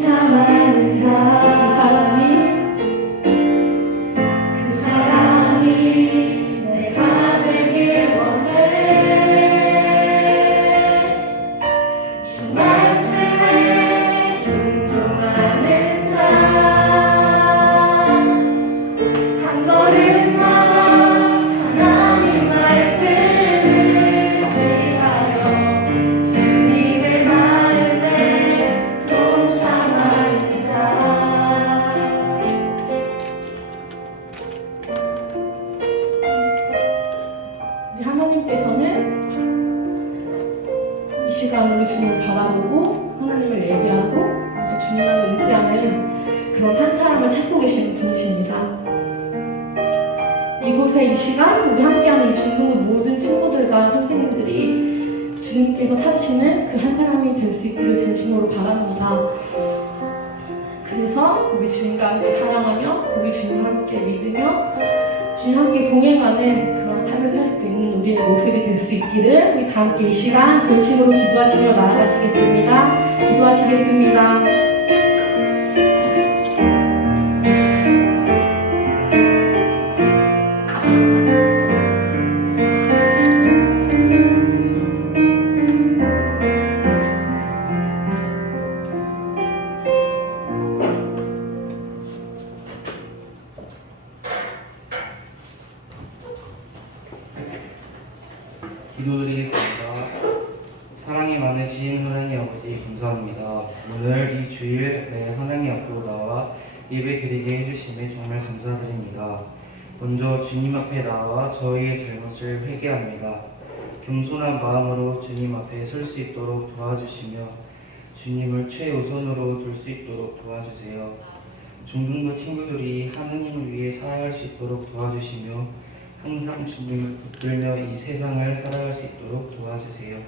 동참하는 자 그 사람이 내가 되길 원해. 주 말씀에 순종하는 자 한 걸음마다 하나님 말씀을 의지하여 주님의 마음에 동참하는 자. 우리 하나님께서는 이 시간 우리 주님을 바라보고 하나님을 예배하고 오직 주님만을 의지하는 그런 한 사람을 찾고 계시는 분이십니다. 이곳에 이 시간 우리 함께하는 이 중동의 모든 친구들과 선생님들이 주님께서 찾으시는 그 한 사람이 될 수 있기를 진심으로 바랍니다. 그래서 우리 주님과 함께 사랑하며 우리 주님과 함께 믿으며 주님과 함께 동행하는 그런 삶을 살 수 있는 우리의 모습이 될 수 있기를 우리 다 함께 이 시간 전심으로 기도하시며 나아가시겠습니다. 기도하시겠습니다. 기도드리겠습니다. 사랑이 많으신 하나님 아버지 감사합니다. 오늘 이 주일에 하나님 앞으로 나와 예배드리게 해주심에 정말 감사드립니다. 먼저 주님 앞에 나와 저희의 잘못을 회개합니다. 겸손한 마음으로 주님 앞에 설 수 있도록 도와주시며 주님을 최우선으로 둘 수 있도록 도와주세요. 중등부 친구들이 하나님을 위해 살아갈 수 있도록 도와주시며 항상 주님을 붙들며 이 세상을 살아갈 수 있도록 도와주세요.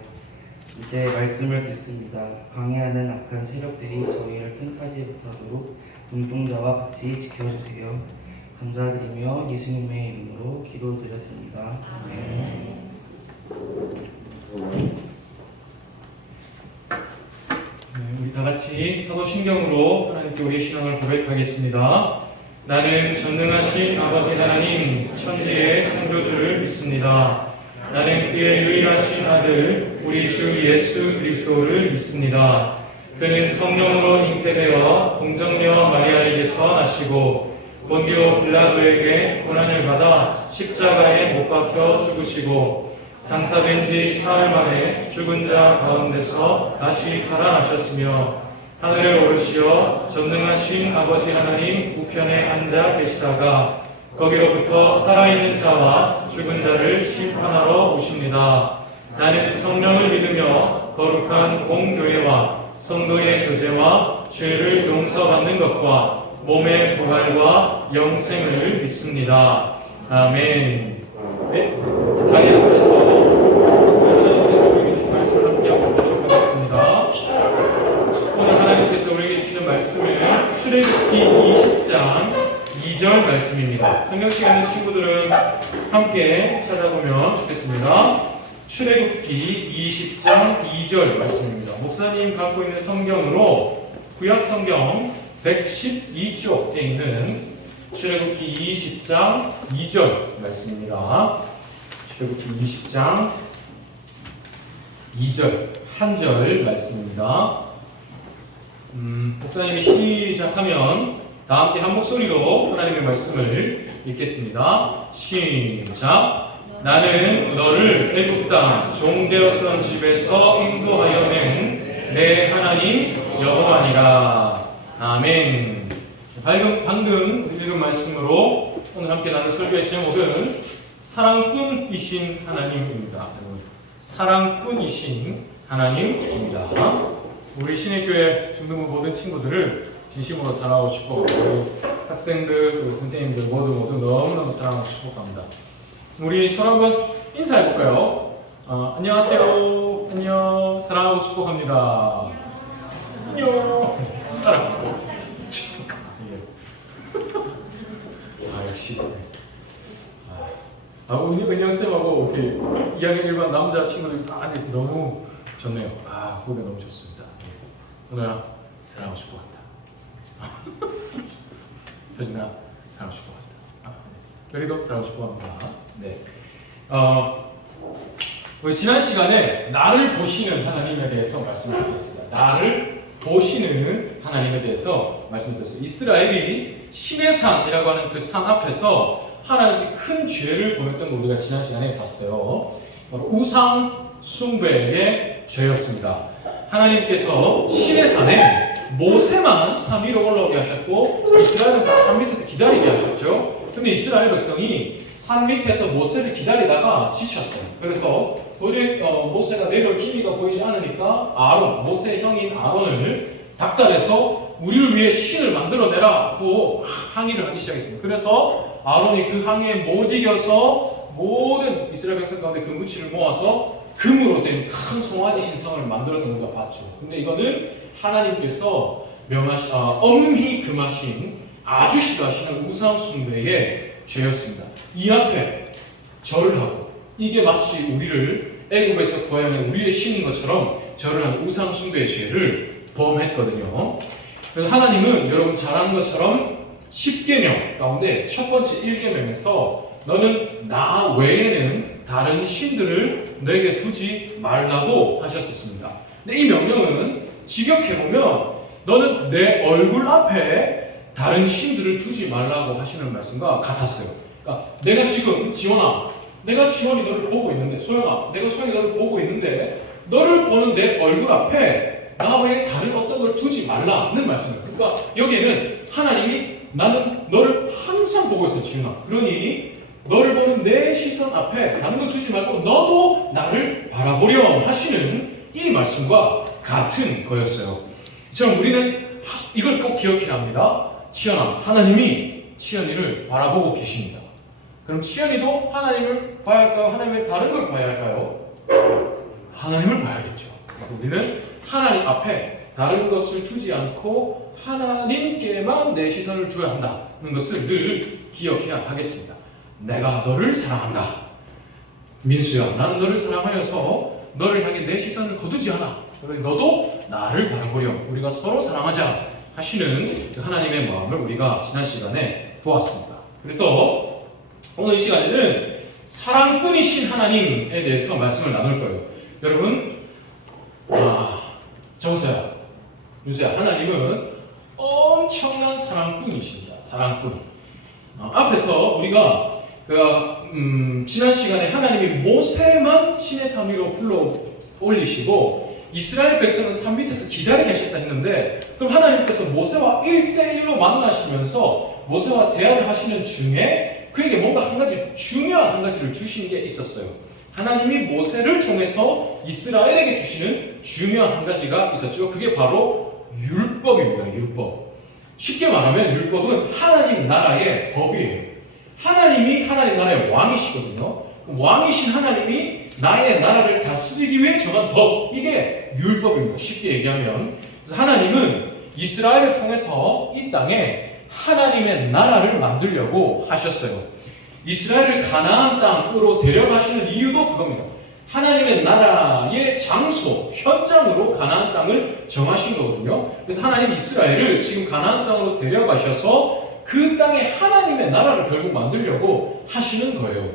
이제 말씀을 듣습니다. 방해하는 악한 세력들이 저희를 틈타지 못하도록 눈동자와 같이 지켜주세요. 감사드리며 예수님의 이름으로 기도드렸습니다. 아멘. 우리 다 같이 사도신경으로 하나님께 우리의 신앙을 고백하겠습니다. 나는 전능하신 아버지 하나님 천지의 창조주를 믿습니다. 나는 그의 유일하신 아들 우리 주 예수 그리스도를 믿습니다. 그는 성령으로 잉태되어 동정녀 마리아에게서 나시고 본디오 빌라도에게 고난을 받아 십자가에 못 박혀 죽으시고 장사된 지 사흘 만에 죽은 자 가운데서 다시 살아나셨으며 하늘에 오르시어 전능하신 아버지 하나님 우편에 앉아 계시다가 거기로부터 살아있는 자와 죽은 자를 심판하러 오십니다. 나는 성령을 믿으며 거룩한 공교회와 성도의 교제와 죄를 용서받는 것과 몸의 부활과 영생을 믿습니다. 아멘. 네, 자리 앞에서 하나님께서 우리에게 주신 말씀을 함께하고 보도록 하겠습니다. 오늘 하나님께서 우리에게 주시는 말씀은 출애굽기 20장 2절 말씀입니다. 성경 시간 있는 친구들은 함께 찾아보면 좋겠습니다. 출애굽기 20장 2절 말씀입니다. 목사님 갖고 있는 성경으로 구약 성경 112쪽에 있는 출애굽기 20장 2절 말씀입니다. 출애굽기 20장 2절 한 절 말씀입니다. 목사님이 시작하면 다 함께 한 목소리로 하나님의 말씀을 읽겠습니다. 시작. 나는 너를 애굽 땅 종되었던 집에서 인도하여 낸 내 하나님 여호와니라. 아멘. 방금 읽은 말씀으로 오늘 함께 나눈 설교의 제목은 사랑꾼이신 하나님입니다. 사랑꾼이신 하나님입니다. 우리 신의교회 중등부 모든 친구들을 진심으로 사랑하고 축복하고 학생들 그리고 선생님들 모두 너무너무 사랑하고 축복합니다. 우리 서로 한번 인사해볼까요? 안녕하세요. 안녕. 사랑하고 축복합니다. 안녕. 사랑하고 축복합니다. 역시 우리 은영쌤하고 이렇게 2학년 일반 남자 친구들이 다 앉아있어서 너무 좋네요. 보기가 너무 좋습니다. 오늘 사랑하고 축복합니다. 서진아 잘하고 싶어 한다. 결이도 잘하고 싶어 합니다. 네. 우리 지난 시간에 나를 보시는 하나님에 대해서 말씀을 드렸습니다. 나를 보시는 하나님에 대해서 말씀드렸어요. 이스라엘이 신의 산이라고 하는 그 산 앞에서 하나님께 큰 죄를 범했던 걸 우리가 지난 시간에 봤어요. 바로 우상 숭배의 죄였습니다. 하나님께서 신의 산에 모세만 산 위로 올라오게 하셨고 이스라엘은 다 산 밑에서 기다리게 하셨죠. 근데 이스라엘 백성이 산 밑에서 모세를 기다리다가 지쳤어요. 그래서 도저히 모세가 내려올 기미가 보이지 않으니까 모세의 형인 아론을 닥달해서 우리를 위해 신을 만들어내라고 항의를 하기 시작했습니다. 그래서 아론이 그 항의에 못 이겨서 모든 이스라엘 백성 가운데 금붙이를 모아서 금으로 된 큰 송아지 신상을 만들었던 걸 봤죠. 근데 이거는 하나님께서 엄히 금하신 아주 싫어하시는 우상 숭배의 죄였습니다. 이 앞에 절을 하고 이게 마치 우리를 애굽에서 구하여낸 우리의 신인 것처럼 절을 하는 우상 숭배의 죄를 범했거든요. 그래서 하나님은 여러분 잘 아는 것처럼 10계명 가운데 첫 번째 1계명에서 너는 나 외에는 다른 신들을 내게 두지 말라고 하셨었습니다. 근데 이 명령은 직역해보면 너는 내 얼굴 앞에 다른 신들을 두지 말라고 하시는 말씀과 같았어요. 그러니까 내가 지금 지원아, 내가 지원이 너를 보고 있는데, 소영아, 내가 소영이 너를 보고 있는데 너를 보는 내 얼굴 앞에 나 외에 다른 어떤 걸 두지 말라는 말씀이에요. 그러니까 여기에는 하나님이 나는 너를 항상 보고 있어, 지원아. 그러니 너를 보는 내 시선 앞에 다른 걸 두지 말고 너도 나를 바라보렴 하시는 이 말씀과 같은 거였어요. 저는 우리는 이걸 꼭 기억해야 합니다. 치연아, 하나님이 치연이를 바라보고 계십니다. 그럼 치연이도 하나님을 봐야 할까요? 하나님의 다른 걸 봐야 할까요? 하나님을 봐야겠죠. 그래서 우리는 하나님 앞에 다른 것을 두지 않고 하나님께만 내 시선을 두어야 한다는 것을 늘 기억해야 하겠습니다. 내가 너를 사랑한다. 민수야, 나는 너를 사랑하여서 너를 향해 내 시선을 거두지 않아. 그러니 너도 나를 바라보렴. 우리가 서로 사랑하자 하시는 그 하나님의 마음을 우리가 지난 시간에 보았습니다. 그래서 오늘 이 시간에는 사랑꾼이신 하나님에 대해서 말씀을 나눌 거예요. 여러분, 정서야, 윤수야, 하나님은 엄청난 사랑꾼이십니다. 사랑꾼. 앞에서 우리가 지난 시간에 하나님이 모세만 신의 산 위로 불러 올리시고 이스라엘 백성은 산 밑에서 기다리게 하셨다 했는데, 그럼 하나님께서 모세와 1대1로 만나시면서 모세와 대화를 하시는 중에 그에게 뭔가 한 가지 중요한 한 가지를 주신 게 있었어요. 하나님이 모세를 통해서 이스라엘에게 주시는 중요한 한 가지가 있었죠. 그게 바로 율법입니다. 율법. 쉽게 말하면 율법은 하나님 나라의 법이에요. 하나님이 하나님 나라의 왕이시거든요. 왕이신 하나님이 나의 나라를 다스리기 위해 정한 법, 이게 율법입니다. 쉽게 얘기하면. 그래서 하나님은 이스라엘을 통해서 이 땅에 하나님의 나라를 만들려고 하셨어요. 이스라엘을 가나안 땅으로 데려가시는 이유도 그겁니다. 하나님의 나라의 장소, 현장으로 가나안 땅을 정하신 거거든요. 그래서 하나님 이스라엘을 지금 가나안 땅으로 데려가셔서 그 땅에 하나님의 나라를 결국 만들려고 하시는 거예요.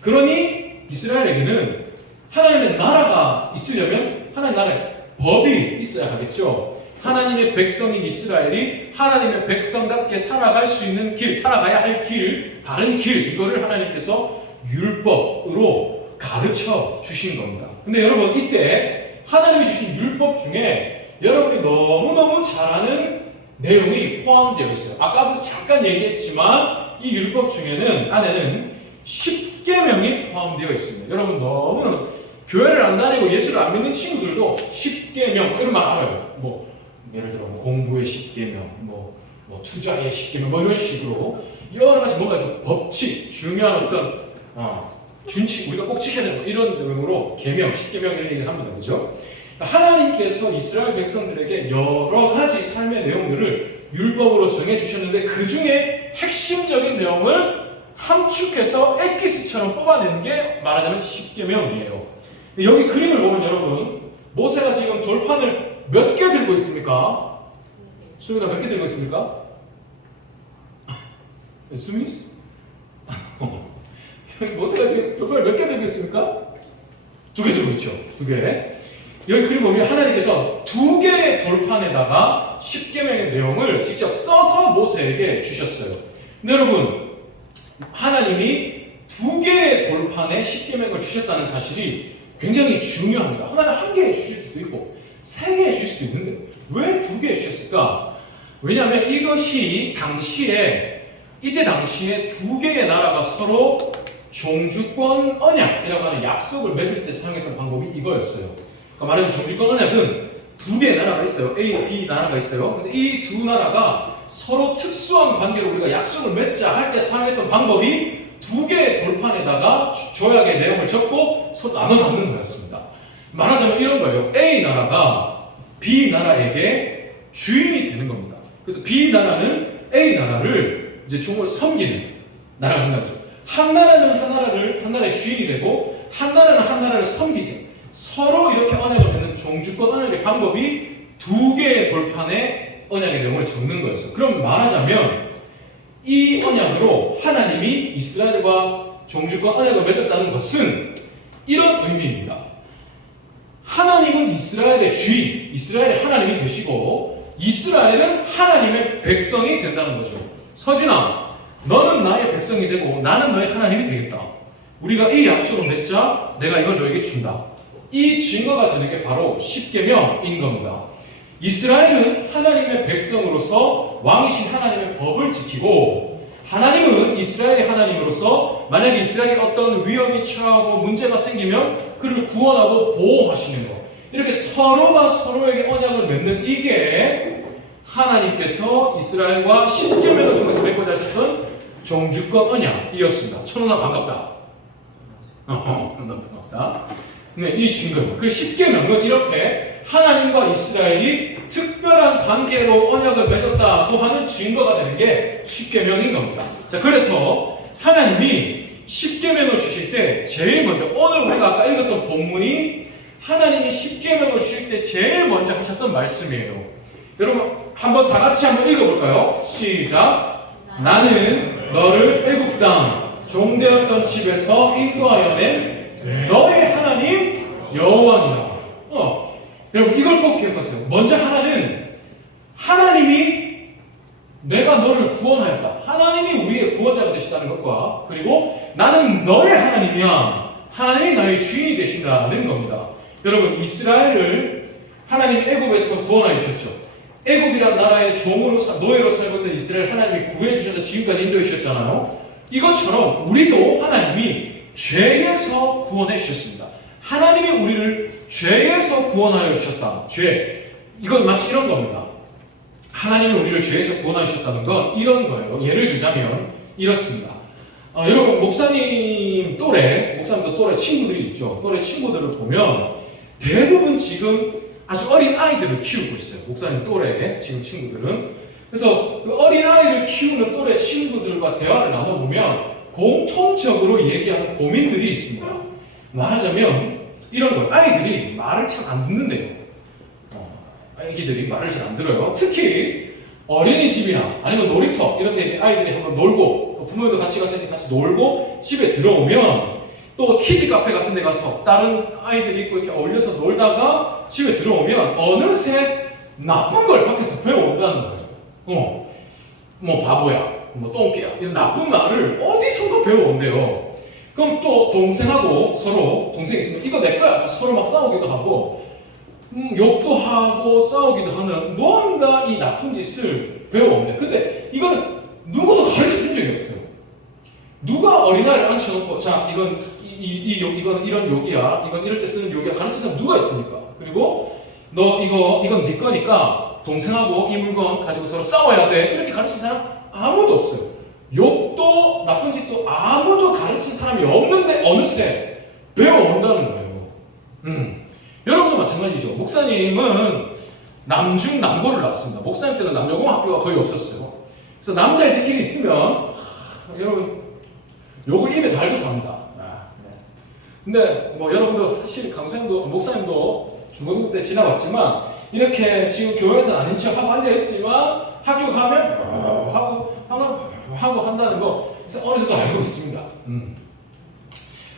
그러니 이스라엘에게는 하나님의 나라가 있으려면 하나님의 나라의 법이 있어야 하겠죠. 하나님의 백성인 이스라엘이 하나님의 백성답게 살아갈 수 있는 길, 살아가야 할 길, 바른 길, 이거를 하나님께서 율법으로 가르쳐 주신 겁니다. 근데 여러분, 이때 하나님이 주신 율법 중에 여러분이 너무너무 잘 아는 내용이 포함되어 있어요. 아까부터 잠깐 얘기했지만 이 율법 중에는 안에는 10계명이 포함되어 있습니다. 여러분 너무너무 교회를 안 다니고 예수를 안 믿는 친구들도 10계명 이런 말 알아요. 예를 들어 공부의 10계명, 투자의 10계명, 이런 식으로 여러 가지 뭔가 법칙, 중요한 어떤 준칙, 우리가 꼭 지켜야 되는 이런 내용으로 계명, 10계명 이런 얘기를 합니다. 그죠? 하나님께서 이스라엘 백성들에게 여러 가지 삶의 내용들을 율법으로 정해주셨는데 그 중에 핵심적인 내용을 함축해서 엑기스처럼 뽑아내는 게 말하자면 10계명이에요. 여기 그림을 보면 여러분, 모세가 지금 돌판을 몇 개 들고 있습니까? 수민아 몇 개 들고 있습니까? 스미스? 모세가 지금 돌팔 몇 개 들고 있습니까? 2개 들고 있죠. 2개. 여기 그리고 보면 하나님께서 2개의 돌판에다가 10계명의 내용을 직접 써서 모세에게 주셨어요. 근데 여러분, 하나님이 2개의 돌판에 10계명을 주셨다는 사실이 굉장히 중요합니다. 하나님 1개 주실 수도 있고 3개 주실 수도 있는데 왜 2개 주셨을까? 왜냐하면 이것이 이때 당시에 2개의 나라가 서로 종주권 언약이라고 하는 약속을 맺을 때 사용했던 방법이 이거였어요. 그러니까 말하자면 종주권 언약은 2개의 나라가 있어요. A, B 나라가 있어요. 근데 이 2 나라가 서로 특수한 관계로 우리가 약속을 맺자 할 때 사용했던 방법이 2개의 돌판에다가 조약의 내용을 적고 서로 나눠 담는 거였습니다. 말하자면 이런 거예요. A 나라가 B 나라에게 주인이 되는 겁니다. 그래서 B 나라는 A 나라를 이제 종을 섬기는 나라가 된다는 거죠. 한 나라는 한 나라의 주인이 되고 한 나라는 한 나라를 섬기죠. 서로 이렇게 언약을 맺는 종주권 언약의 방법이 2개의 돌판에 언약의 내용을 적는 거였어요. 그럼 말하자면 이 언약으로 하나님이 이스라엘과 종주권 언약을 맺었다는 것은 이런 의미입니다. 하나님은 이스라엘의 주인, 이스라엘의 하나님이 되시고 이스라엘은 하나님의 백성이 된다는 거죠. 서진아, 너는 나의 백성이 되고 나는 너의 하나님이 되겠다. 우리가 이 약속을 맺자 내가 이걸 너에게 준다. 이 증거가 되는 게 바로 10계명인 겁니다. 이스라엘은 하나님의 백성으로서 왕이신 하나님의 법을 지키고 하나님은 이스라엘의 하나님으로서 만약에 이스라엘이 어떤 위험이 처하고 문제가 생기면 그를 구원하고 보호하시는 것. 이렇게 서로가 서로에게 언약을 맺는 이게 하나님께서 이스라엘과 10계명을 통해서 맺고자 하셨던 종주권 언약이었습니다. 천훈아 반갑다. 반갑다. 네, 이 증거. 그 10계명은 이렇게 하나님과 이스라엘이 특별한 관계로 언약을 맺었다고 하는 증거가 되는 게 10계명인 겁니다. 자, 그래서 하나님이 10계명을 주실 때 제일 먼저 오늘 우리가 아까 읽었던 본문이 하나님이 10계명을 주실 때 제일 먼저 하셨던 말씀이에요. 여러분 한번 다 같이 한번 읽어볼까요? 시작. 나는 너를 애굽 땅 종되었던 집에서 인도하여 낸 너의 하나님 여호와니라. 여러분 이걸 꼭 기억하세요. 먼저 하나님이 내가 너를 구원하였다. 하나님이 우리의 구원자가 되시다는 것과 그리고 나는 너의 하나님이야. 하나님이 나의 주인이 되신다는 겁니다. 여러분 이스라엘을 하나님이 애굽에서 구원하여 주셨죠. 애굽이란 나라의 종으로 노예로 살고 있던 이스라엘 하나님이 구해 주셔서 지금까지 인도해 주셨잖아요. 이것처럼 우리도 하나님이 죄에서 구원해 주셨습니다. 하나님이 우리를 죄에서 구원하여 주셨다. 이건 마치 이런 겁니다. 하나님이 우리를 죄에서 구원하여 주셨다는 건 이런 거예요. 예를 들자면 이렇습니다. 여러분 목사님도 또래 친구들이 있죠. 또래 친구들을 보면 대부분 지금 아주 어린 아이들을 키우고 있어요. 목사님 또래 지금 친구들은. 그래서 그 어린 아이를 키우는 또래 친구들과 대화를 나눠보면 공통적으로 얘기하는 고민들이 있습니다. 말하자면 이런 거예요. 아이들이 말을 잘 안 듣는데요. 아이들이 말을 잘 안 들어요. 특히 어린이집이나 아니면 놀이터 이런 데 이제 아이들이 한번 놀고 부모님도 같이 가서 같이 놀고 집에 들어오면 또 키즈 카페 같은 데 가서 다른 아이들이 있고 이렇게 어울려서 놀다가 집에 들어오면 어느새 나쁜 걸 밖에서 배워온다는 거예요. 뭐 바보야, 뭐 똥개야 이런 나쁜 말을 어디선가 배워온대요. 그럼 또 동생하고 서로 동생이 있으면 이거 내 거야 서로 막 싸우기도 하고 욕도 하고 싸우기도 하는 무언가 이 나쁜 짓을 배워온대. 근데 이거는 누구도 가르쳐준 적이 없어요. 누가 어린아이를 앉혀놓고 자 이건 이런 욕이야, 이건 이럴 때 쓰는 욕이야 가르친 사람 누가 있습니까? 그리고 너 이건 네 거니까 동생하고 이 물건 가지고 서로 싸워야 돼 이렇게 가르친 사람 아무도 없어요. 욕도 나쁜 짓도 아무도 가르친 사람이 없는데 어느새 배워온다는 거예요. 여러분도 마찬가지죠. 목사님은 남중남고를 나왔습니다. 목사님 때는 남녀공학교가 거의 없었어요. 그래서 남자애들끼리 있으면 여러분 욕을 입에 달고서 합니다. 근데 뭐 여러분도 사실 강사님도 목사님도 중고등부 때 지나봤지만 이렇게 지금 교회에서 아닌 척 하고 앉아있지만 학교 가면 하고 한다는 거 어느 정도 알고 있습니다.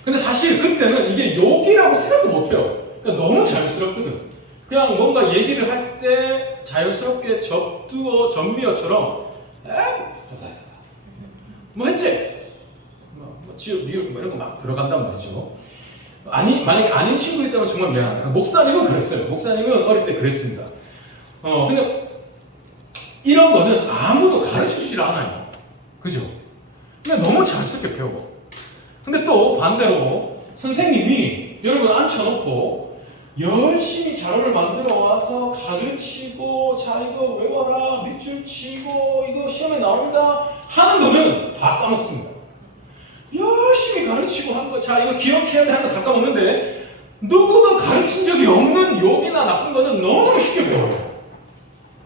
근데 사실 그때는 이게 욕이라고 생각도 못해요. 그러니까 너무 자연스럽거든. 그냥 뭔가 얘기를 할 때 자연스럽게 전미어처럼 뭐 했지? 지읒, 리을 이런 거 막 들어간단 말이죠. 만약에 아닌 친구 있다면 정말 미안합니다. 목사님은 그랬어요. 목사님은 어릴 때 그랬습니다. 근데 이런 거는 아무도 가르쳐 주질 않아요. 그죠? 그냥 너무 자연스럽게 배워. 근데 또 반대로 선생님이 여러분 앉혀놓고 열심히 자료를 만들어 와서 가르치고 자 이거 외워라 밑줄 치고 이거 시험에 나온다 하는 거는 다 까먹습니다. 열심히 가르치고 한 거 자 이거 기억해야 돼 하는 거 다 까먹는데 누구도 가르친 적이 없는 욕이나 나쁜 거는 너무너무 쉽게 배워요.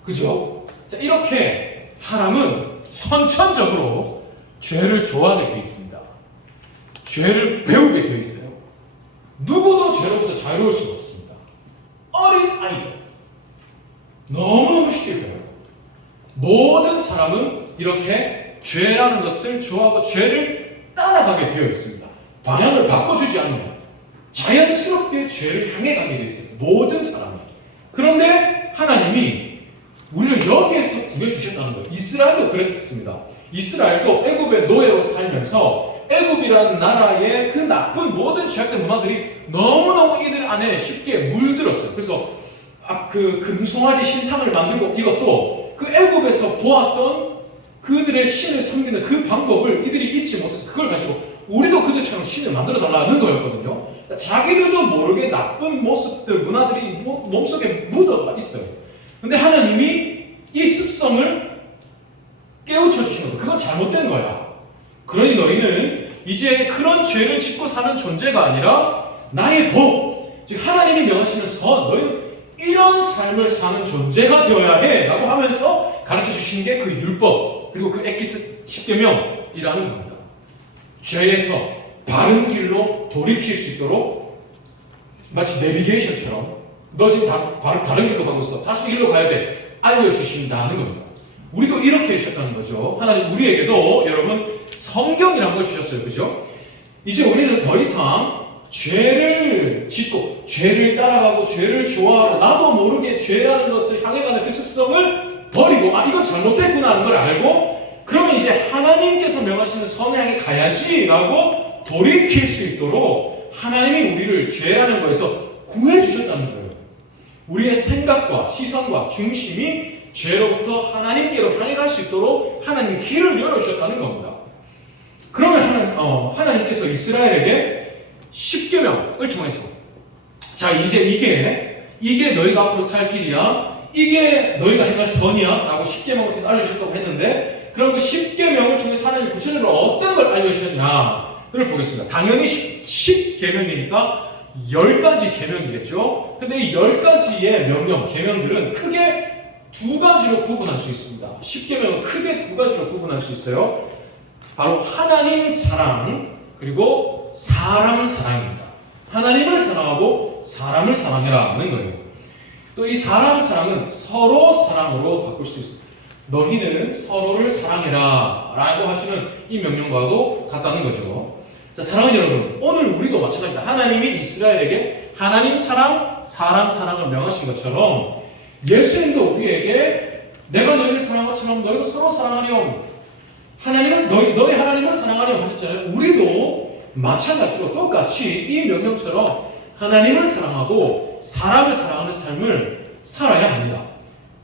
그죠? 자 이렇게 사람은 선천적으로 죄를 좋아하게 되어 있습니다. 죄를 배우게 되어 있어요. 누구도 죄로부터 자유로울 수가 없습니다. 어린 아이들 너무너무 쉽게 배워요. 모든 사람은 이렇게 죄라는 것을 좋아하고 죄를 따라가게 되어 있습니다. 방향을 바꿔주지 않으면 자연스럽게 죄를 향해 가게 되어 있어요. 모든 사람이. 그런데 하나님이 우리를 여기에서 구해주셨다는 거예요. 이스라엘도 그랬습니다. 이스라엘도 애굽의 노예로 살면서 애굽이라는 나라의 그 나쁜 모든 죄악된 문화들이 너무너무 이들 안에 쉽게 물들었어요. 그래서 그 금송아지 신상을 만들고 이것도 그 애굽에서 보았던 그들의 신을 섬기는 그 방법을 이들이 잊지 못해서 그걸 가지고 우리도 그들처럼 신을 만들어 달라는 거였거든요. 자기들도 모르게 나쁜 모습들, 문화들이 몸속에 묻어가 있어요. 근데 하나님이 이 습성을 깨우쳐 주시는 거예요. 그건 잘못된 거야. 그러니 너희는 이제 그런 죄를 짓고 사는 존재가 아니라 나의 법, 즉 하나님이 명하시는 선, 너희는 이런 삶을 사는 존재가 되어야 해 라고 하면서 가르쳐 주신 게 그 율법 그리고 그 엑기스 10계명이라는 겁니다. 죄에서 바른 길로 돌이킬 수 있도록 마치 내비게이션처럼 너 지금 다른 길로 가고 있어. 다시 길로 가야 돼. 알려주신다는 겁니다. 우리도 이렇게 해주셨다는 거죠. 하나님 우리에게도 여러분 성경이라는 걸 주셨어요. 그죠? 이제 우리는 더 이상 죄를 짓고 죄를 따라가고 죄를 좋아하고 나도 모르게 죄라는 것을 향해 가는 그 습성을 버리고 이건 잘못됐구나 하는 걸 알고 그러면 이제 하나님께서 명하시는 선을 향해 가야지라고 돌이킬 수 있도록 하나님이 우리를 죄라는 거에서 구해주셨다는 거예요. 우리의 생각과 시선과 중심이 죄로부터 하나님께로 향해 갈 수 있도록 하나님이 길을 열어주셨다는 겁니다. 그러면 하나님께서 이스라엘에게 10계명을 통해서 자 이제 이게 너희가 앞으로 살 길이야 이게 너희가 행할 선이야 라고 10계명을 통해서 알려주셨다고 했는데 그럼 그 10계명을 통해서 하나님 구체적으로 어떤 걸 알려주셨냐를 보겠습니다. 당연히 10계명이니까 10가지 계명이겠죠. 근데 이 10가지의 명령, 계명들은 크게 두 가지로 구분할 수 있습니다. 10계명은 크게 두 가지로 구분할 수 있어요. 바로 하나님 사랑 그리고 사람 사랑입니다. 하나님을 사랑하고 사람을 사랑해라는 거예요. 또 이 사람 사랑은 서로 사랑으로 바꿀 수 있습니다. 너희는 서로를 사랑해라 라고 하시는 이 명령과도 같다는 거죠. 자, 사랑하는 여러분, 오늘 우리도 마찬가지입니다. 하나님이 이스라엘에게 하나님 사랑, 사람 사랑을 명하신 것처럼 예수님도 우리에게 내가 너희를 사랑한 것처럼 너희도 서로 사랑하렴. 하나님은 너희 하나님을 사랑하렴 하셨잖아요. 우리도 마찬가지로 똑같이 이 명령처럼 하나님을 사랑하고 사람을 사랑하는 삶을 살아야 합니다.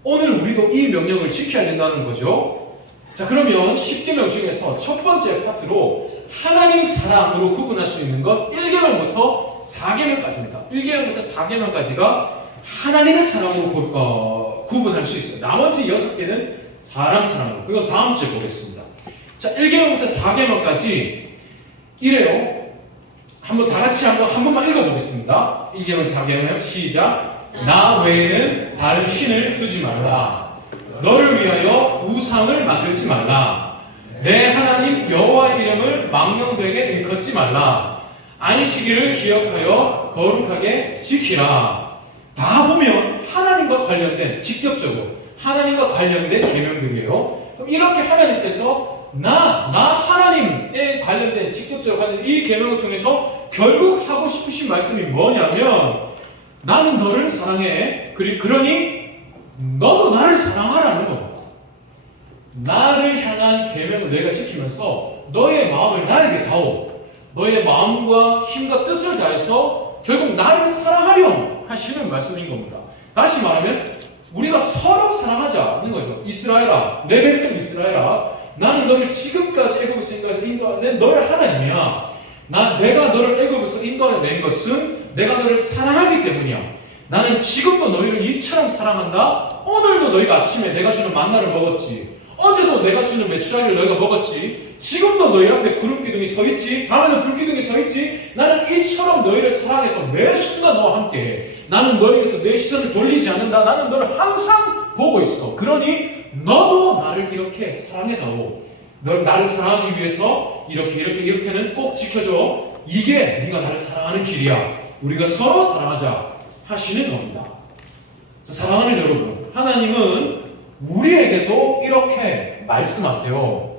오늘 우리도 이 명령을 지켜야 된다는 거죠. 자, 그러면 10계명 중에서 첫 번째 파트로 하나님 사랑으로 구분할 수 있는 것 1계명부터 4계명까지입니다. 1계명부터 4계명까지가 하나님의 사랑으로 구분할 수 있어요. 나머지 6개는 사람 사랑으로. 그건 다음 주에 보겠습니다. 자, 1계명부터 4계명까지 이래요. 한번 다 같이 한 번만 읽어보겠습니다. 1계명, 4계명 시작. 나 외에는 다른 신을 두지 말라. 너를 위하여 우상을 만들지 말라. 내 하나님 여호와의 이름을 망령되게 일컫지 말라. 안식일을 기억하여 거룩하게 지키라. 다 보면 하나님과 관련된, 직접적으로 하나님과 관련된 계명들이에요. 그럼 이렇게 하나님께서 나 하나님에 관련된, 직접적으로 관련된 이 계명을 통해서 결국 하고 싶으신 말씀이 뭐냐면, 나는 너를 사랑해. 그러니 너도 나를 사랑하라는 겁니다. 나를 향한 계명을 내가 지키면서 너의 마음을 나에게 다오. 너의 마음과 힘과 뜻을 다해서 결국 나를 사랑하렴 하시는 말씀인 겁니다. 다시 말하면 우리가 서로 사랑하자는 거죠. 이스라엘아, 내 백성 이스라엘아, 나는 너를 지금까지 애굽에서 인도한 너의 하나님이야. 내가 너를 애굽에서 인도해낸 것은 내가 너를 사랑하기 때문이야. 나는 지금도 너희를 이처럼 사랑한다. 오늘도 너희가 아침에 내가 주는 만나를 먹었지. 어제도 내가 주는 메추라기를 너희가 먹었지. 지금도 너희 앞에 구름기둥이 서 있지. 밤에는 불기둥이 서 있지. 나는 이처럼 너희를 사랑해서 매 순간 너와 함께해. 나는 너희에게서 내 시선을 돌리지 않는다. 나는 너를 항상 보고 있어. 그러니 너도 나를 이렇게 사랑해다오. 널 나를 사랑하기 위해서 이렇게는 꼭 지켜줘. 이게 네가 나를 사랑하는 길이야. 우리가 서로 사랑하자 하시는 겁니다. 사랑하는 여러분, 하나님은 우리에게도 이렇게 말씀하세요.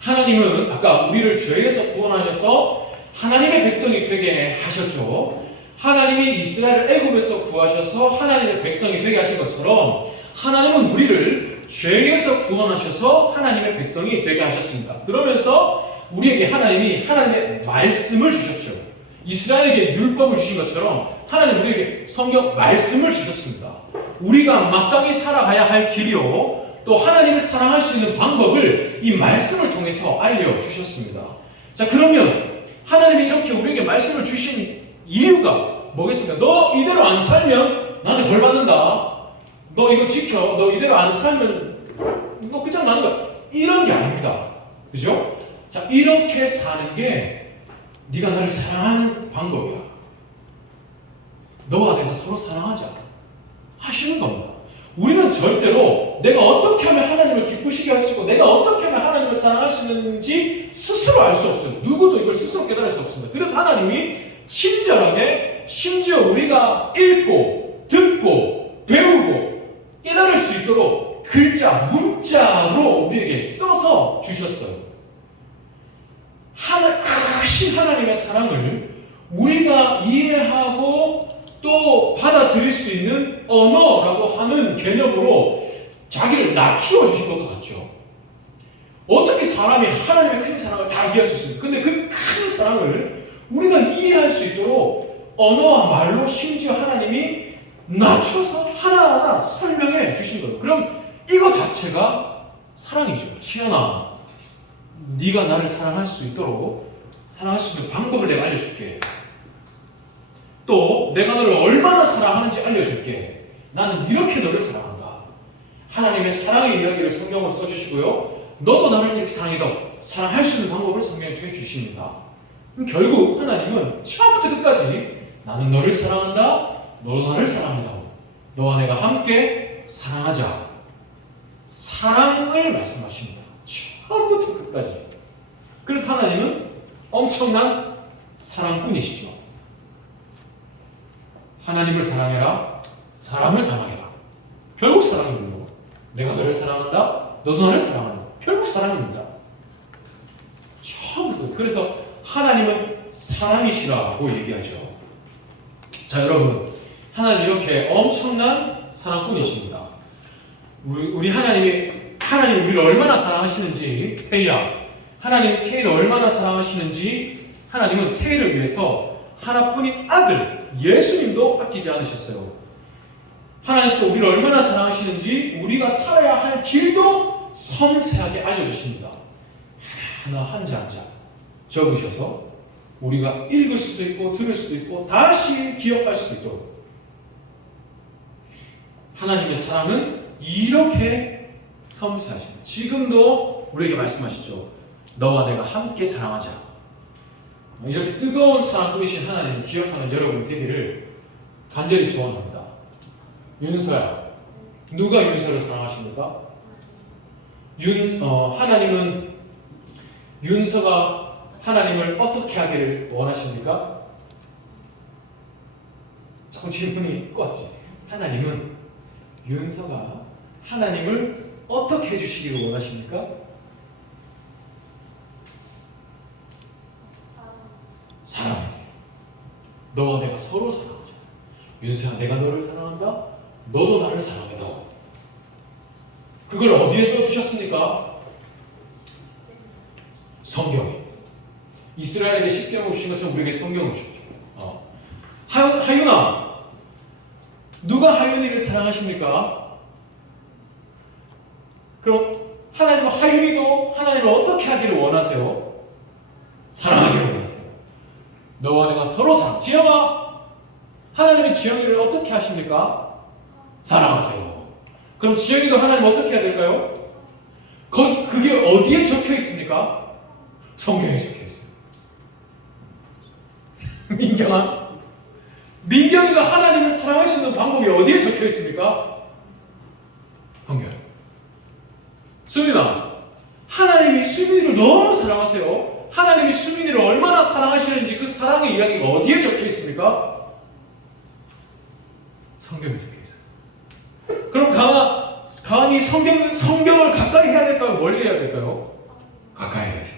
하나님은 아까 우리를 죄에서 구원하셔서 하나님의 백성이 되게 하셨죠. 하나님이 이스라엘을 애굽에서 구하셔서 하나님의 백성이 되게 하신 것처럼 하나님은 우리를 죄에서 구원하셔서 하나님의 백성이 되게 하셨습니다. 그러면서 우리에게 하나님이 하나님의 말씀을 주셨죠. 이스라엘에게 율법을 주신 것처럼 하나님 우리에게 성경 말씀을 주셨습니다. 우리가 마땅히 살아가야 할 길이요, 또 하나님을 사랑할 수 있는 방법을 이 말씀을 통해서 알려주셨습니다. 자, 그러면 하나님이 이렇게 우리에게 말씀을 주신 이유가 뭐겠습니까? 너 이대로 안 살면 나한테 벌 받는다. 너 이거 지켜. 너 이대로 안 살면 너 끝장나는 거야. 이런 게 아닙니다. 그죠? 자, 이렇게 사는 게 네가 나를 사랑하는 방법이야. 너와 내가 서로 사랑하자 하시는 겁니다. 우리는 절대로 내가 어떻게 하면 하나님을 기쁘시게 할 수 있고 내가 어떻게 하면 하나님을 사랑할 수 있는지 스스로 알 수 없어요. 누구도 이걸 스스로 깨달을 수 없습니다. 그래서 하나님이 친절하게 심지어 우리가 읽고 듣고 배우고 깨달을 수 있도록 글자, 문자로 우리에게 써서 주셨어요. 크신 하나님의 사랑을 우리가 이해하고 또 받아들일 수 있는 언어라고 하는 개념으로 자기를 낮추어 주신 것도 같죠. 어떻게 사람이 하나님의 큰 사랑을 다 이해할 수 있습니까? 근데 그 큰 사랑을 우리가 이해할 수 있도록 언어와 말로 심지어 하나님이 낮춰서 하나하나 설명해 주신 거예요. 그럼 이거 자체가 사랑이죠. 시연아, 네가 나를 사랑할 수 있도록 사랑할 수 있는 방법을 내가 알려줄게. 또 내가 너를 얼마나 사랑하는지 알려줄게. 나는 이렇게 너를 사랑한다. 하나님의 사랑의 이야기를 성경으로 써주시고요. 너도 나를 이렇게 사랑해도 사랑할 수 있는 방법을 성경에 통해 주십니다. 그럼 결국 하나님은 처음부터 끝까지 나는 너를 사랑한다. 너도 나를 사랑한다. 너와 내가 함께 사랑하자. 사랑을 말씀하십니다. 처음부터 끝까지. 그래서 하나님은 엄청난 사랑꾼이시죠. 하나님을 사랑해라. 사람을 사랑해라. 결국 사랑입니다. 내가 너를 사랑한다. 너도 나를 사랑한다. 결국 사랑입니다. 처음부터. 그래서 하나님은 사랑이시라고 얘기하죠. 자, 여러분, 하나님 이렇게 엄청난 사랑꾼이십니다. 우리 하나님 우리를 얼마나 사랑하시는지, 태희야, 하나님이 태희를 얼마나 사랑하시는지 하나님은 태희를 위해서 하나뿐인 아들 예수님도 아끼지 않으셨어요. 하나님 또 우리를 얼마나 사랑하시는지 우리가 살아야 할 길도 섬세하게 알려주십니다. 하나하나 한자 한자 적으셔서 우리가 읽을 수도 있고 들을 수도 있고 다시 기억할 수도 있도록 하나님의 사랑은 이렇게 섬세하십니다. 지금도 우리에게 말씀하시죠. 너와 내가 함께 사랑하자. 이렇게 뜨거운 사랑꾼이신 하나님을 기억하는 여러분이 되기를 간절히 소원합니다. 윤서야, 누가 윤서를 사랑하십니까? 하나님은 윤서가 하나님을 어떻게 하기를 원하십니까? 자꾸 질문이 꽂지. 하나님은 윤서가 하나님을 어떻게 해주시기를 원하십니까? 사랑해. 너와 내가 서로 사랑하자. 윤서야, 내가 너를 사랑한다. 너도 나를 사랑해. 너. 그걸 어디에 써주셨습니까? 성경에. 이스라엘에게 십계명을 주신 것처럼 우리에게 성경을 주셨죠. 하윤아, 누가 하윤이를 사랑하십니까? 그럼 하나님은 하윤이도 하나님을 어떻게 하기를 원하세요? 사랑하기를 원하세요. 너와 내가 서로 사랑. 지영아, 하나님이 지영이를 어떻게 하십니까? 사랑하세요. 그럼 지영이도 하나님 어떻게 해야 될까요? 그게 어디에 적혀 있습니까? 성경에 적혀 있어요. 민경이가 하나님을 사랑할 수 있는 방법이 어디에 적혀 있습니까? 성경. 수민아, 하나님이 수민이를 너무 사랑하세요. 하나님이 수민이를 얼마나 사랑하시는지 그 사랑의 이야기가 어디에 적혀 있습니까? 성경에 적혀 있어요. 그럼 가은이 성경을 가까이 해야 될까요? 멀리 해야 될까요? 가까이 해야죠.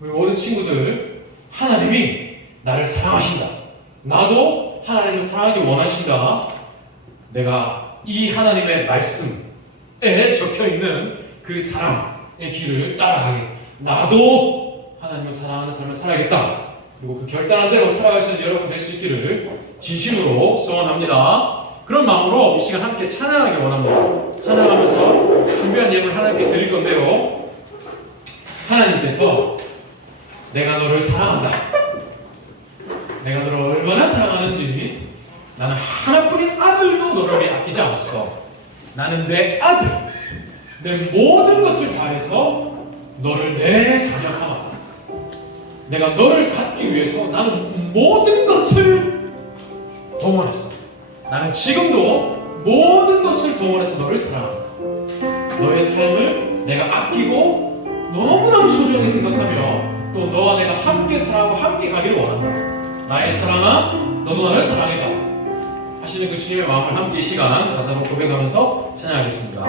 우리 모든 친구들, 하나님이 나를 사랑하신다. 나도 하나님을 사랑하기 원하신다. 내가 이 하나님의 말씀에 적혀있는 그 사랑의 길을 따라가게. 나도 하나님을 사랑하는 삶을 살아야겠다. 그리고 그 결단한 대로 살아갈 수 있는 여러분 될 수 있기를 진심으로 소원합니다. 그런 마음으로 이 시간 함께 찬양하기 원합니다. 찬양하면서 준비한 예물 하나님께 드릴 건데요. 하나님께서 내가 너를 사랑한다. 내가 너를 얼마나 사랑하는지, 나는 하나뿐인 아들도 너를 위해 아끼지 않았어. 나는 내 아들, 내 모든 것을 다해서 너를 내 자녀 삼았다. 내가 너를 갖기 위해서 나는 모든 것을 동원했어. 나는 지금도 모든 것을 동원해서 너를 사랑한다. 너의 삶을 내가 아끼고 너무너무 소중하게 생각하며 또 너와 내가 함께 사랑하고 함께 가기를 원한다. 나의 사랑아, 너도 나를 사랑해라 하시는 그 주님의 마음을 함께 이 시간 가사로 고백하면서 찬양하겠습니다.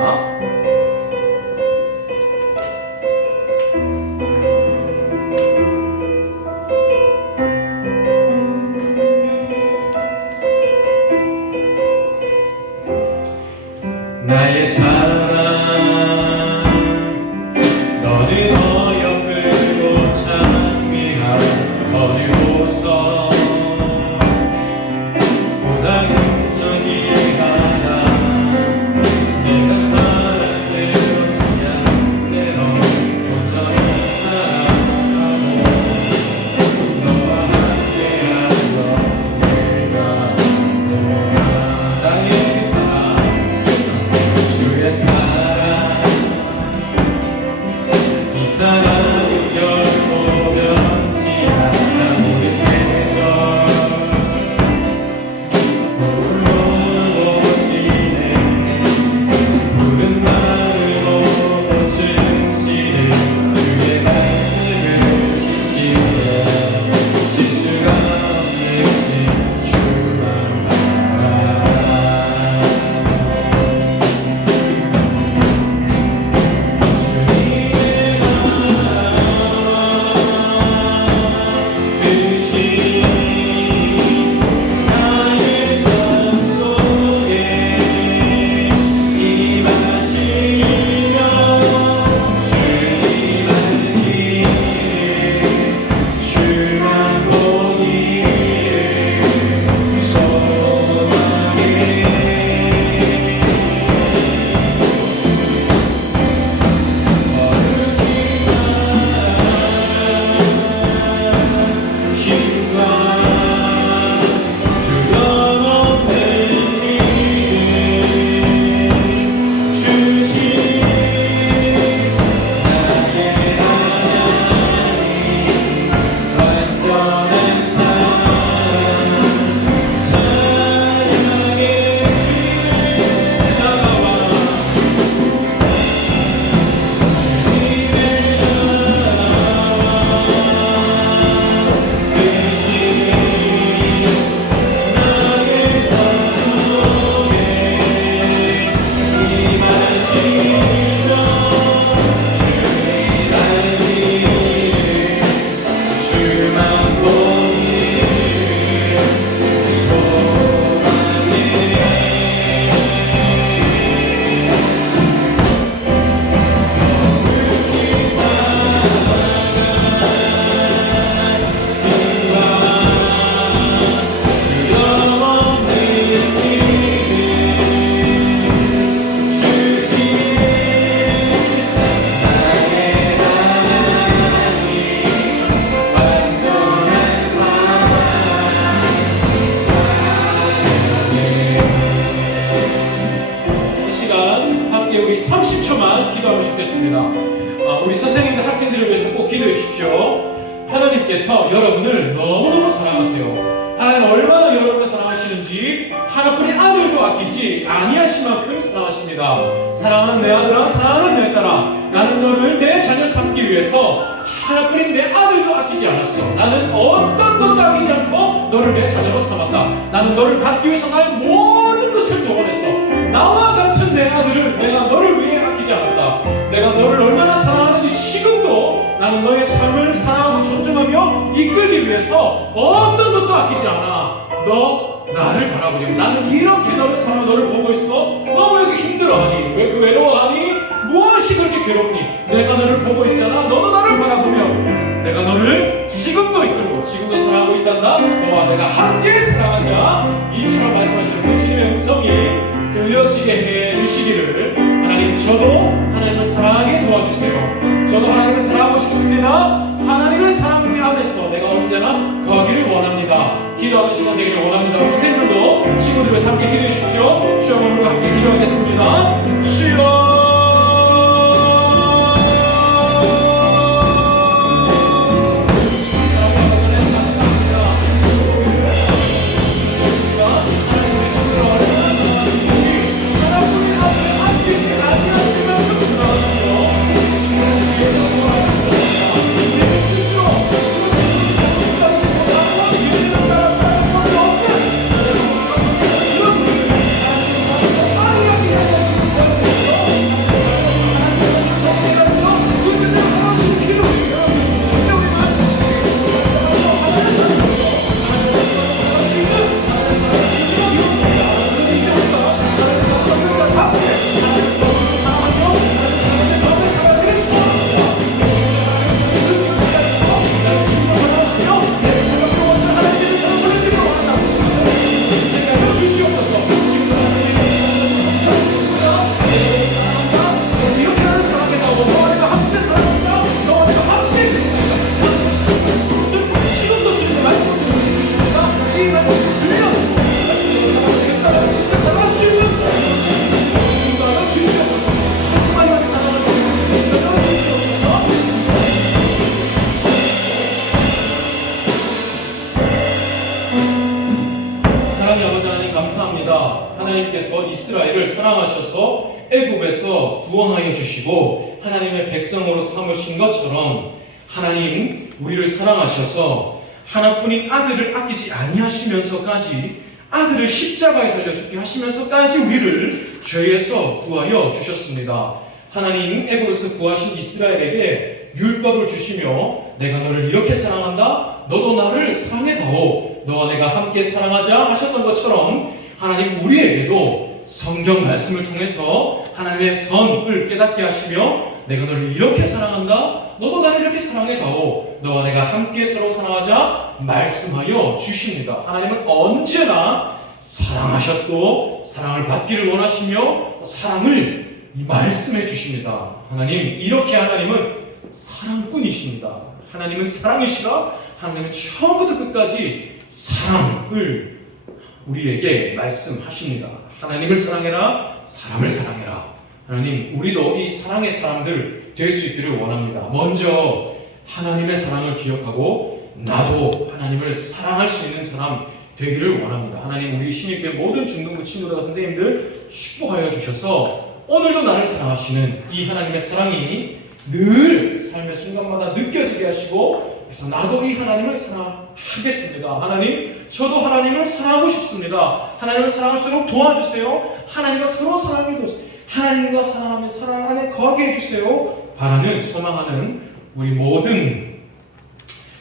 나의 사랑, 너는 어여쁘고 찬미한 어느 곳서 보다 능력이 하나 내가 30초만 기도하면 좋겠습니다. 우리 선생님들, 학생들을 위해서 꼭 기도해 주십시오. 하나님께서 여러분을 너무너무 사랑하세요. 하나님 얼마나 여러분을 사랑하시는지 하나뿐인 아들도 아끼지 아니하신 만큼 사랑하십니다. 사랑하는 내 아들아, 사랑하는 내 딸아, 나는 너를 내 자녀 삼기 위해서 하나뿐인 내 아들도 아끼지 않았어. 나는 어떤 것도 아끼지 않고 너를 내 자녀로 삼았다. 나는 너를 받기 위해서 나의 모든 것을 동원했어. 나와 같은 내 아들을 내가 너를 위해 아끼지 않았다. 내가 너를 얼마나 사랑하는지 지금도 나는 너의 삶을 사랑하고 존중하며 이끌기 위해서 어떤 것도 아끼지 않아. 너 나를 바라보려. 나는 이렇게 너를 사랑하고 너를 보고 있어. 너 왜 이렇게 힘들어하니? 왜 이렇게 외로워하니? 무엇이 그렇게 괴롭니? 내가 너를 보고 있잖아. 너도 나를 바라보며 내가 너를 지금도 이끌고 지금도 사랑하고 있단다. 너와 내가 함께 사랑하자. 이처럼 말씀하시는 그 주님의 음성이 들려지게 해주시기를 하나님, 저도 하나님을 사랑하게 도와주세요. 저도 하나님을 사랑하고 싶습니다. 하나님의 사랑 안에서 내가 언제나 거하기를 원합니다. 기도하는 시간 되기를 원합니다. 선생님들도 친구들과 함께 기도해 주십시오. 주여, 오늘과 함께 기도하겠습니다. 주여, 하나님께서 이스라엘을 사랑하셔서 애굽에서 구원하여 주시고 하나님의 백성으로 삼으신 것처럼 하나님 우리를 사랑하셔서 하나뿐인 아들을 아끼지 아니하시면서까지 아들을 십자가에 달려 죽게 하시면서까지 우리를 죄에서 구하여 주셨습니다. 하나님 애굽에서 구하신 이스라엘에게 율법을 주시며 내가 너를 이렇게 사랑한다. 너도 나를 사랑해다오. 너와 내가 함께 사랑하자 하셨던 것처럼 하나님 우리에게도 성경 말씀을 통해서 하나님의 선을 깨닫게 하시며 내가 너를 이렇게 사랑한다. 너도 나를 이렇게 사랑해다오. 너와 내가 함께 서로 사랑하자 말씀하여 주십니다. 하나님은 언제나 사랑하셨고 사랑을 받기를 원하시며 사랑을 말씀해 주십니다. 하나님 이렇게 하나님은 사랑꾼이십니다. 하나님은 사랑이시라 하나님은 처음부터 끝까지 사랑을 우리에게 말씀하십니다. 하나님을 사랑해라, 사람을 사랑해라. 하나님, 우리도 이 사랑의 사람들 될 수 있기를 원합니다. 먼저 하나님의 사랑을 기억하고 나도 하나님을 사랑할 수 있는 사람 되기를 원합니다. 하나님, 우리 신입교회 모든 중등부 친구들과 선생님들 축복하여 주셔서 오늘도 나를 사랑하시는 이 하나님의 사랑이 늘 삶의 순간마다 느껴지게 하시고 그래서 나도 이 하나님을 사랑하겠습니다. 하나님, 저도 하나님을 사랑하고 싶습니다. 하나님을 사랑할 수 있도록 도와주세요. 하나님과 서로 사랑해 주세요. 하나님과 사랑하며 사랑 안에 거하게 해주세요. 바라는 소망하는 우리 모든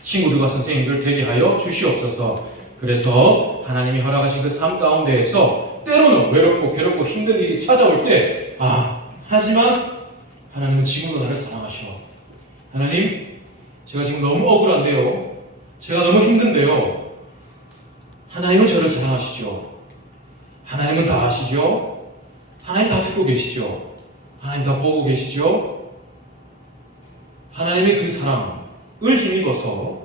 친구들과 선생님들 되게 하여 주시옵소서. 그래서 하나님이 허락하신 그 삶 가운데에서 때로는 외롭고 괴롭고 힘든 일이 찾아올 때 하지만 하나님은 지금도 나를 사랑하셔. 하나님, 제가 지금 너무 억울한데요. 제가 너무 힘든데요. 하나님은 저를 사랑하시죠. 하나님은 다 아시죠. 하나님 다 듣고 계시죠. 하나님 다 보고 계시죠. 하나님의 그 사랑을 힘입어서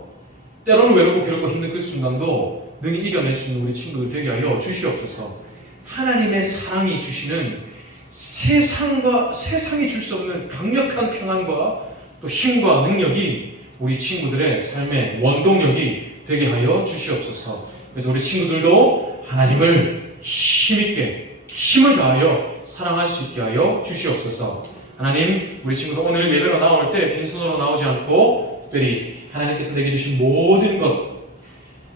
때로는 외롭고 괴롭고 힘든 그 순간도 능히 이겨낼 수 있는 우리 친구들 되게 하여 주시옵소서. 하나님의 사랑이 주시는 세상이 줄 수 없는 강력한 평안과 또 힘과 능력이 우리 친구들의 삶의 원동력이 되게 하여 주시옵소서. 그래서 우리 친구들도 하나님을 힘있게 힘을 다하여 사랑할 수 있게 하여 주시옵소서. 하나님, 우리 친구들 오늘 예배로 나올 때 빈손으로 나오지 않고 특별히 하나님께서 내게 주신 모든 것,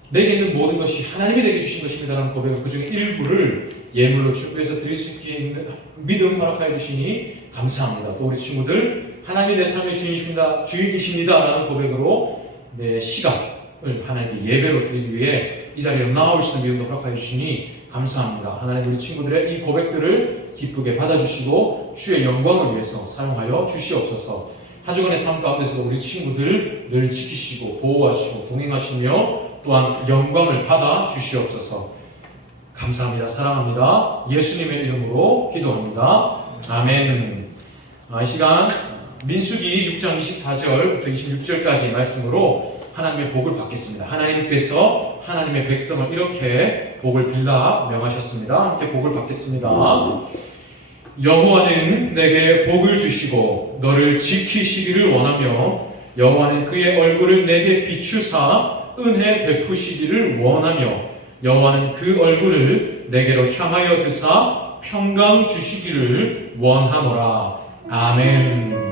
내게 있는 모든 것이 하나님이 내게 주신 것입니다라는 고백을 그중에 일부를 예물로 준비해서 드릴 수 있게 있는 믿음 허락하여 주시니 감사합니다. 또 우리 친구들 하나님이 내 삶의 주인이십니다라는 고백으로 내 시간을 하나님께 예배로 드리기 위해 이 자리에 나올 수 있는 믿음도 허락하여 주시니 감사합니다. 하나님, 우리 친구들의 이 고백들을 기쁘게 받아주시고 주의 영광을 위해서 사용하여 주시옵소서. 한 주간의 삶 가운데서 우리 친구들 늘 지키시고 보호하시고 동행하시며 또한 영광을 받아 주시옵소서. 감사합니다. 사랑합니다. 예수님의 이름으로 기도합니다. 아멘. 이 시간 민수기 6장 24절부터 26절까지 말씀으로 하나님의 복을 받겠습니다. 하나님께서 하나님의 백성을 이렇게 복을 빌라 명하셨습니다. 함께 복을 받겠습니다. 여호와는 내게 복을 주시고 너를 지키시기를 원하며 여호와는 그의 얼굴을 내게 비추사 은혜 베푸시기를 원하며 여호와는 그 얼굴을 내게로 향하여 드사 평강 주시기를 원하노라. 아멘.